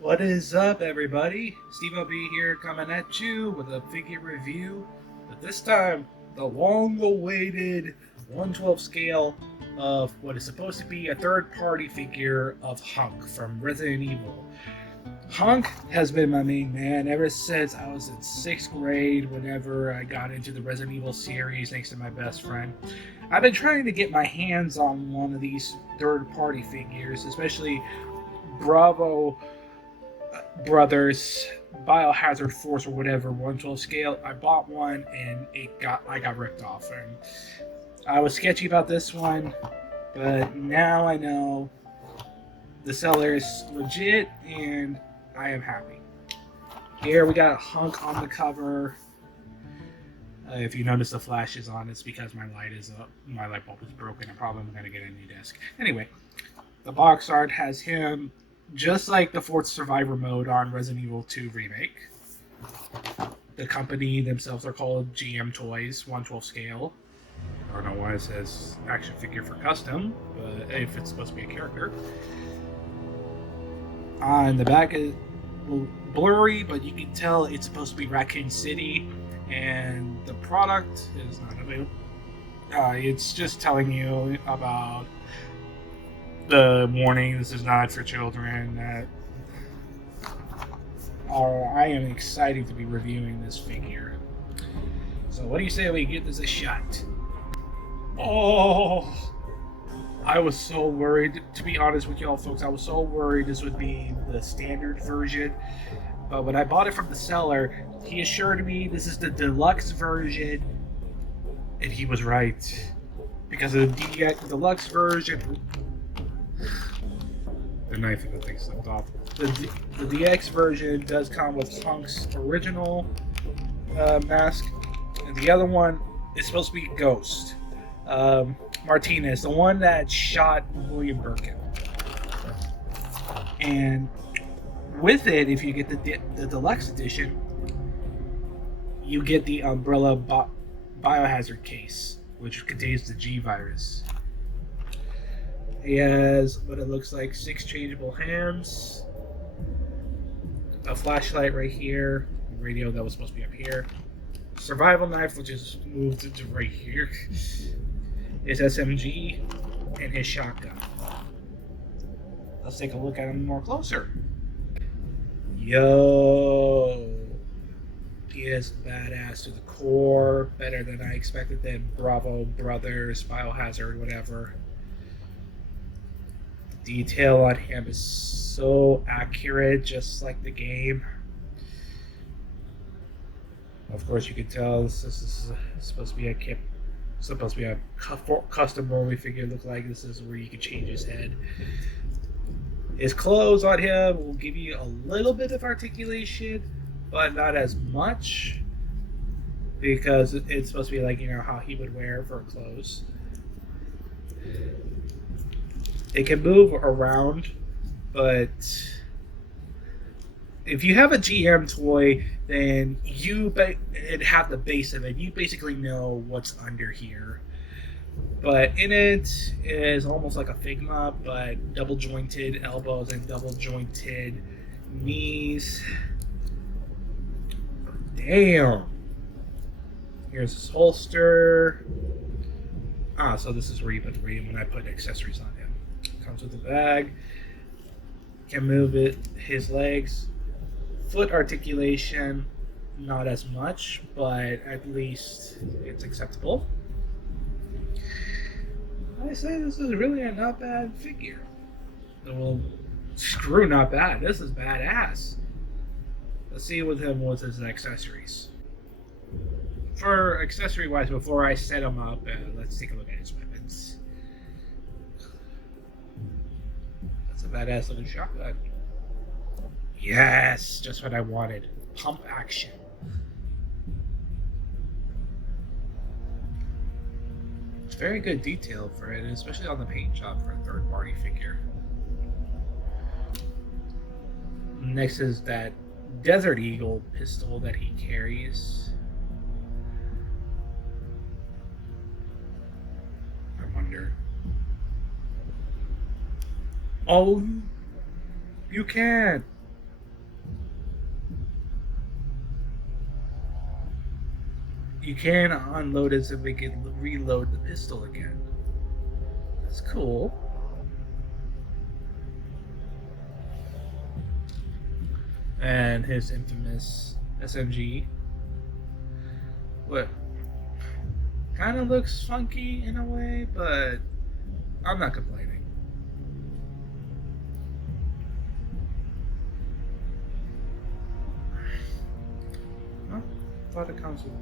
What is up, everybody? Stevo B here coming at you with a figure review, but this time the long-awaited 1/12 scale of what is supposed to be a third-party figure of Hunk from Resident Evil. Hunk has been my main man ever since I was in 6th grade, whenever I got into the Resident Evil series thanks to my best friend. I've been trying to get my hands on one of these third-party figures, especially Bravo Brothers Biohazard Force or whatever 1/12 scale. I bought one and I got ripped off, and I was sketchy about this one, but now I know the seller is legit and I am happy. Here we got a Hunk on the cover. If you notice the flash is on, it's because my light bulb is broken. I'm probably going to get a new desk. Anyway, the box art has him just like the fourth survivor mode on Resident Evil 2 Remake. The company themselves are called GMTOYS 1/12 scale. I don't know why it says action figure for custom, but if it's supposed to be a character. On the back is blurry, but you can tell it's supposed to be Raccoon City, and the product is not available. It's just telling you about the warning, this is not for children. I am excited to be reviewing this figure. So what do you say we give this a shot? Oh, I was so worried, to be honest with y'all folks, I was so worried this would be the standard version. But when I bought it from the seller, he assured me this is the deluxe version, and he was right. Because the deluxe version, the knife and the thing slipped off. The DX version does come with Hunk's original mask, and the other one is supposed to be Ghost Martinez, the one that shot William Birkin. And with it, if you get the deluxe edition, you get the Umbrella biohazard case, which contains the G virus. He has what it looks like 6 changeable hands, a flashlight right here, a radio that was supposed to be up here, survival knife which is moved into right here, his SMG, and his shotgun. Let's take a look at him more closer. Yo, he is badass to the core, better than I expected than Bravo Brothers, Biohazard, whatever. Detail on him is so accurate, just like the game. Of course, you can tell this is supposed to be a custom Morley figure. Look like this is where you can change his head. His clothes on him will give you a little bit of articulation, but not as much, because it's supposed to be like, you know, how he would wear for clothes. It can move around, but if you have a GM toy, then it have the base of it. You basically know what's under here. But in it is almost like a Figma, but double jointed elbows and double jointed knees. Damn. Here's his holster. So this is where you put the radio when I put accessories on him. Comes with a bag. Can move his legs. Foot articulation, not as much, but at least it's acceptable. I say this is really a not bad figure. Well, screw not bad. This is badass. Let's see with him with his accessories. For accessory wise, before I set him up, let's take a look at his weapons. That's a badass looking shotgun. Yes, just what I wanted. Pump action. It's very good detail for it, especially on the paint job for a third-party figure. Next is that Desert Eagle pistol that he carries. I wonder. Oh, you can. You can unload it so we can reload the pistol again. That's cool. And his infamous SMG. What? Kind of looks funky in a way, but I'm not complaining. Huh? Thought it comes with.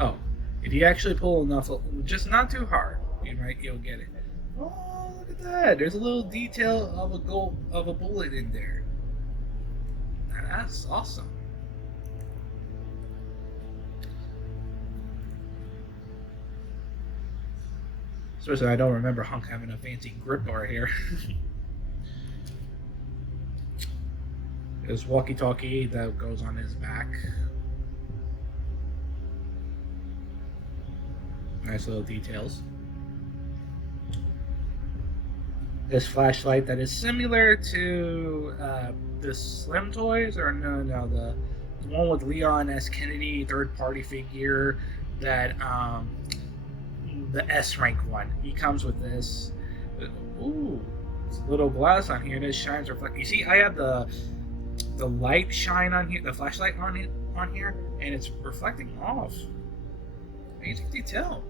Oh, if you actually pull enough, just not too hard, you'll get it. Oh, look at that! There's a little detail of a bullet in there. Now, that's awesome. Especially, I don't remember Hunk having a fancy grip bar here. There's walkie-talkie that goes on his back. Nice little details. This flashlight that is similar to the Slim Toys, or no, the one with Leon S. Kennedy, third-party figure that the S rank one. He comes with this. Ooh, it's a little glass on here. This shines reflect. You see, I have the light shine on here, the flashlight on here, and it's reflecting off. Amazing detail.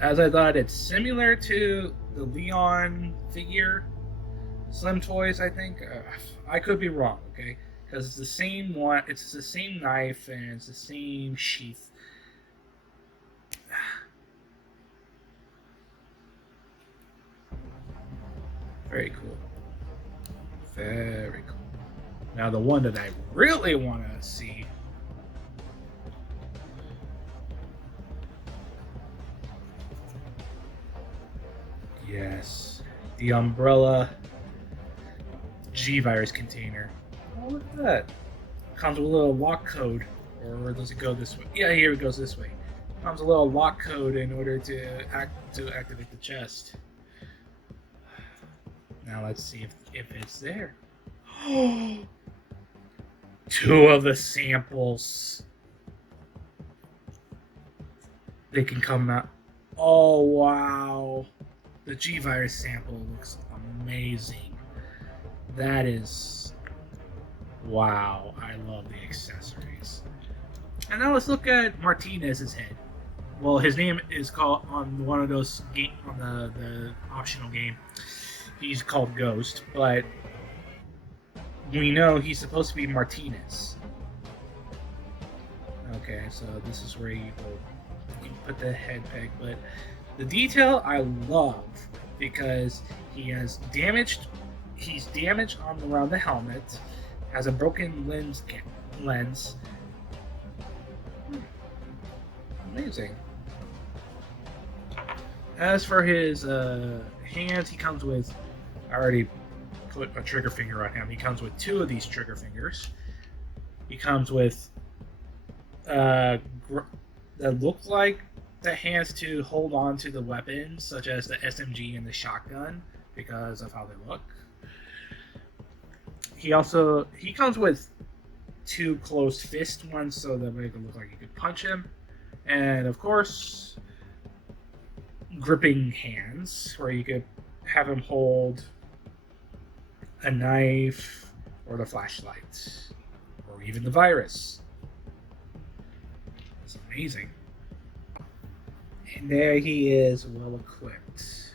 As I thought, it's similar to the Leon figure, Slim Toys. I think I could be wrong. Okay, because it's the same one. It's the same knife and it's the same sheath. Very cool. Very cool. Now the one that I really want to see. Yes. The umbrella G-Virus container. Oh, look at that. Comes with a little lock code. Or does it go this way? Yeah, here it goes this way. Comes a little lock code in order to activate the chest. Now let's see if it's there. Two of the samples. They can come out. Oh, wow. The G-Virus sample looks amazing. That is... Wow. I love the accessories. And now let's look at Martinez's head. Well, his name is called, on one of those on the optional game, he's called Ghost, but we know he's supposed to be Martinez. Okay, so this is where you put the head peg, but the detail I love because he's damaged around the helmet, has a broken lens. Amazing. As for his hands, he comes with, I already put a trigger finger on him. He comes with two of these trigger fingers. He comes with that look like the hands to hold on to the weapons, such as the SMG and the shotgun, because of how they look. He comes with two closed fist ones, so that make it look like you could punch him, and of course, gripping hands, where you could have him hold a knife or the flashlight or even the virus. It's amazing. And there he is, well equipped.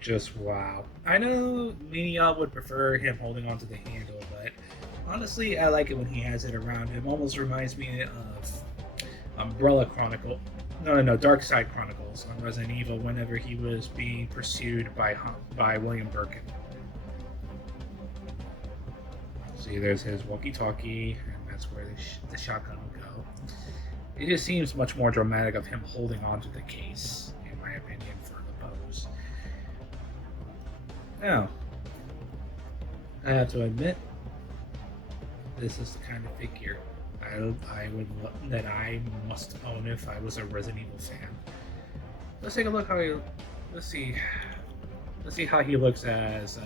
Just wow. I know many of y'all would prefer him holding onto the handle, but honestly I like it when he has it around him. Almost reminds me of Umbrella Chronicle. No, Dark Side Chronicles on Resident Evil whenever he was being pursued by William Birkin. See, there's his walkie-talkie, and that's where the shotgun will go. It just seems much more dramatic of him holding onto the case, in my opinion, for the pose. Now, I have to admit, this is the kind of figure I must own if I was a Resident Evil fan. Let's take a look how he. Let's see how he looks as.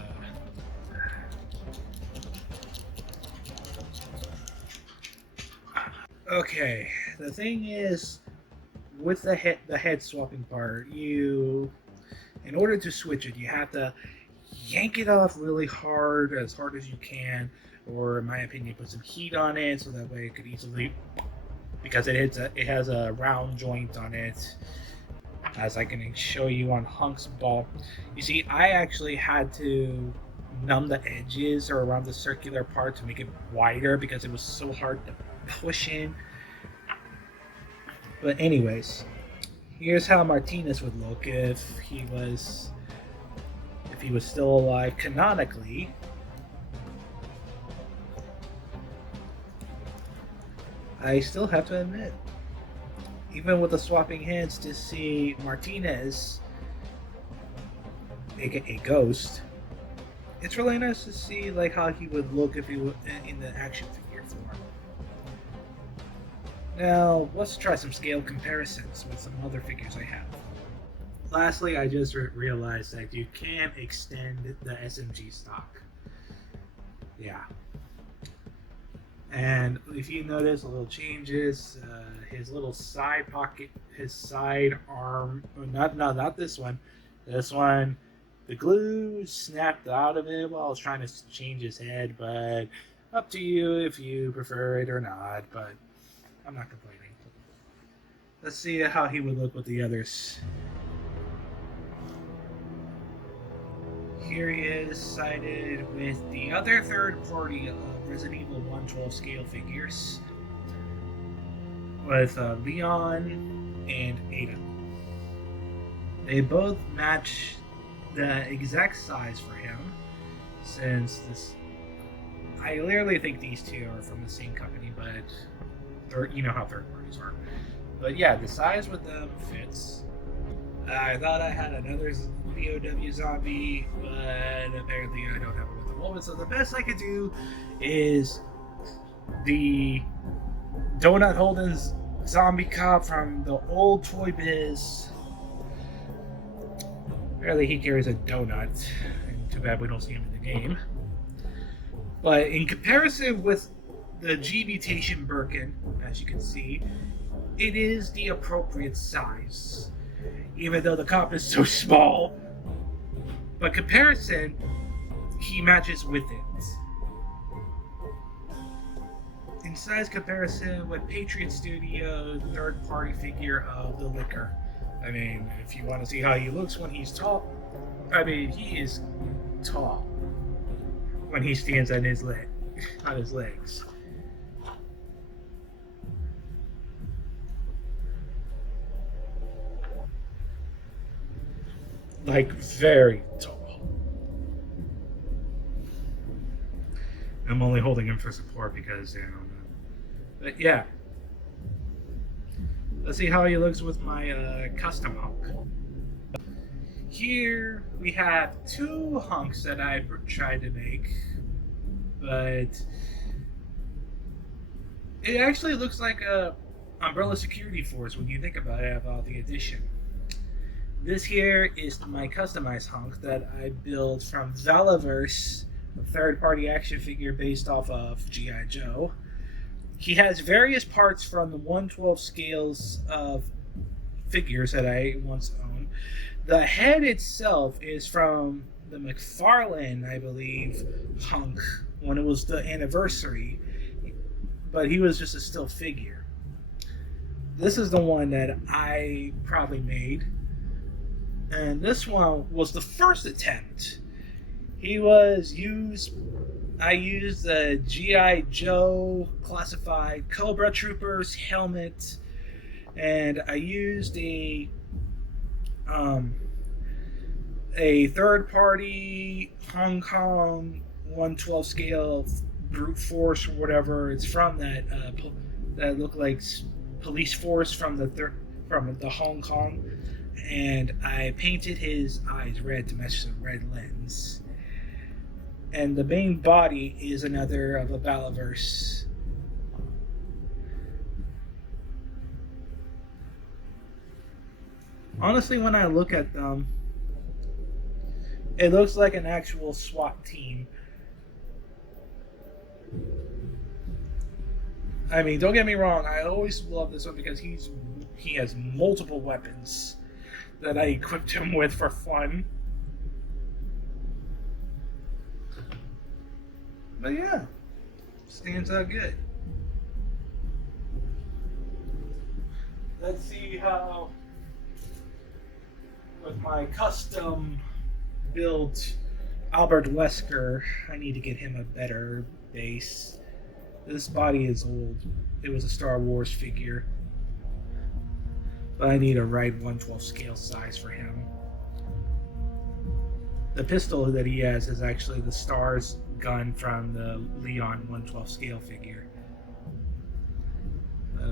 Okay, the thing is, with the head swapping part, in order to switch it, you have to yank it off really hard, as you can, or in my opinion, put some heat on it so that way it could easily, because it has a round joint on it, as I can show you on Hunk's ball. You see, I actually had to numb the edges or around the circular part to make it wider because it was so hard to push in. But anyways, here's how Martinez would look if he was still alive canonically. I still have to admit, even with the swapping heads, to see Martinez, aka Ghost, it's really nice to see like how he would look if he were in the action figure form. Now, let's try some scale comparisons with some other figures I have. Lastly, I just realized that you can extend the SMG stock. Yeah. And if you notice, a little changes, his little side pocket, his side arm, not this one. This one, the glue snapped out of it while I was trying to change his head, but up to you if you prefer it or not, but I'm not complaining. Let's see how he would look with the others. Here he is sided with the other third party of Resident Evil 112 scale figures, with Leon and Ada. They both match the exact size for him, since this. I literally think these two are from the same company, but you know how third parties are. But yeah, the size with them fits. I thought I had another VOW zombie, but apparently I don't have one at the moment. So the best I could do is the donut holding zombie cop from the old Toy Biz. Apparently he carries a donut. Too bad we don't see him in the game. But in comparison with the G Mutation Birkin, as you can see, it is the appropriate size. Even though the cop is so small. But comparison, he matches with it. In size comparison with Patriot Studio, third-party figure of the Liquor. I mean, if you want to see how he looks when he's tall, I mean, he is tall when he stands on his legs. Like, very tall. I'm only holding him for support because, you know. But yeah. Let's see how he looks with my custom Hunk. Here we have two Hunks that I tried to make, but it actually looks like a Umbrella Security Force when you think about it, about the addition. This here is my customized Hunk that I built from Valaverse, a third-party action figure based off of G.I. Joe. He has various parts from the 112 scales of figures that I once owned. The head itself is from the McFarlane, I believe, Hunk, when it was the anniversary, but he was just a still figure. This is the one that I probably made. And this one was the first attempt. I used the G.I. Joe classified Cobra Troopers helmet, and I used a third-party Hong Kong 112 scale brute force or whatever. It's from that looked like police force from the Hong Kong. And I painted his eyes red to match the red lens. And the main body is another of a Valaverse. Honestly, when I look at them, it looks like an actual SWAT team. I mean, don't get me wrong. I always love this one because he has multiple weapons that I equipped him with for fun. But yeah, stands out good. Let's see how, with my custom built Albert Wesker, I need to get him a better base. This body is old. It was a Star Wars figure. But I need a right 1/12 scale size for him. The pistol that he has is actually the Star's gun from the Leon 1/12 scale figure.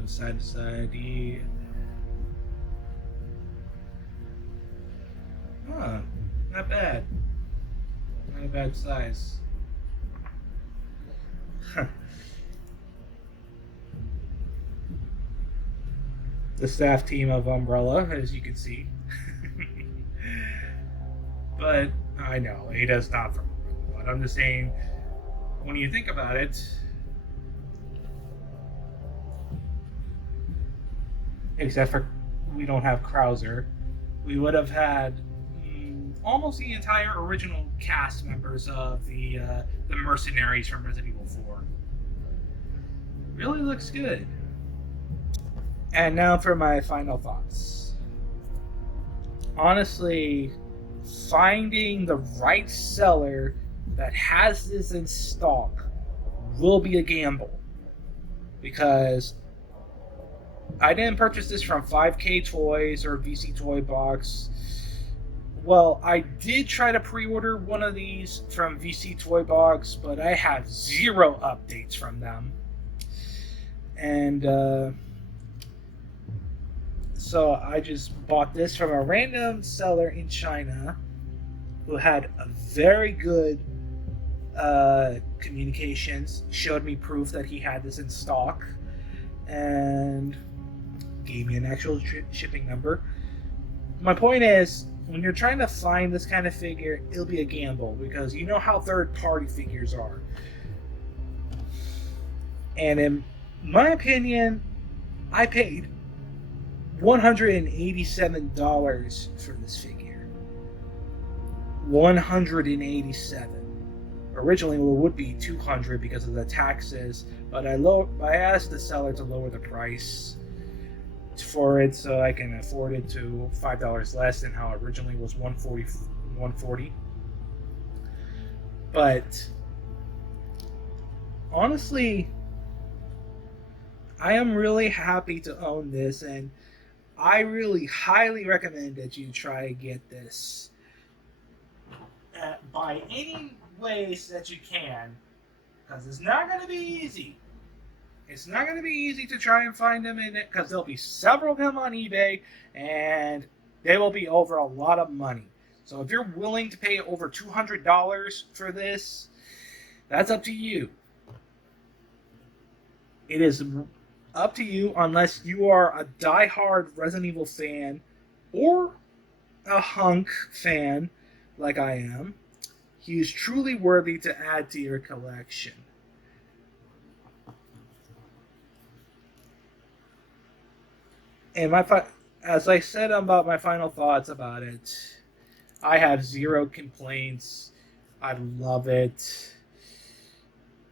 Side to side. Huh, not bad. Not a bad size. The staff team of Umbrella, as you can see. But I know it is not from Umbrella. But I'm just saying, when you think about it, except for we don't have Krauser, we would have had almost the entire original cast members of the mercenaries from Resident Evil 4. Really looks good. And now for my final thoughts. Honestly, finding the right seller that has this in stock will be a gamble, because I didn't purchase this from 5K Toys or VCToybox. Well, I did try to pre-order one of these from VCToybox, but I have 0 updates from them. And so I just bought this from a random seller in China who had a very good communications, showed me proof that he had this in stock, and gave me an actual shipping number. My point is, when you're trying to find this kind of figure, it'll be a gamble, because you know how third-party figures are. And in my opinion, I paid $187 for this figure. $187. Originally, it would be $200 because of the taxes, but I asked the seller to lower the price for it so I can afford it to $5 less than how it originally was $140. But honestly, I am really happy to own this, and I really highly recommend that you try to get this by any ways that you can, because it's not going to be easy. It's not going to be easy to try and find them in it, because there'll be several of them on eBay, and they will be over a lot of money. So if you're willing to pay over $200 for this, that's up to you. It is up to you, unless you are a die-hard Resident Evil fan or a Hunk fan like I am. He is truly worthy to add to your collection. And as I said about my final thoughts about it, I have 0 complaints. I love it.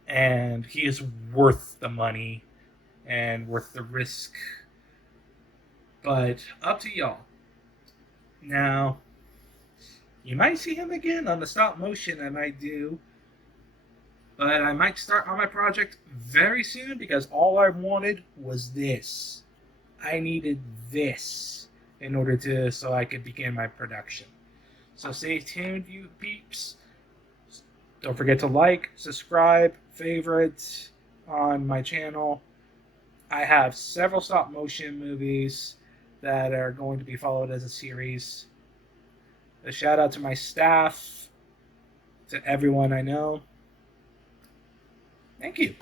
And he is worth the money and worth the risk. But up to y'all. Now, you might see him again on the stop motion I might do. But I might start on my project very soon, because all I wanted was this. I needed this in order so I could begin my production. So stay tuned, you peeps. Don't forget to like, subscribe, favorite on my channel. I have several stop motion movies that are going to be followed as a series. A shout out to my staff, to everyone I know. Thank you.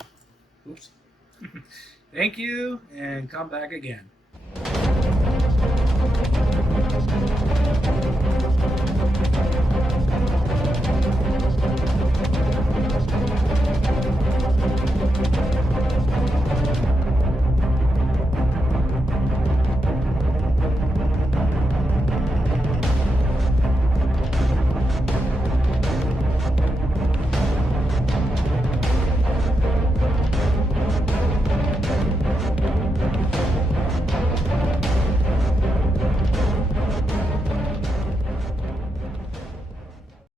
Oops. Thank you, and come back again.